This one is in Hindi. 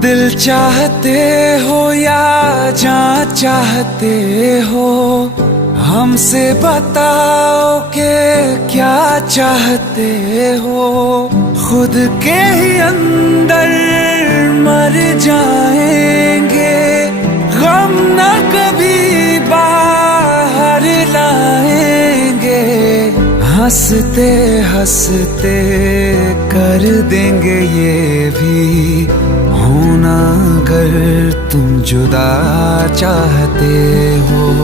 दिल चाहते हो या जान चाहते हो, हमसे बताओ कि क्या चाहते हो। खुद के ही अंदर मर जाएंगे, गम न कभी बाहर लाएंगे। हंसते हंसते कर देंगे ये भी होना, अगर तुम जुदा चाहते हो।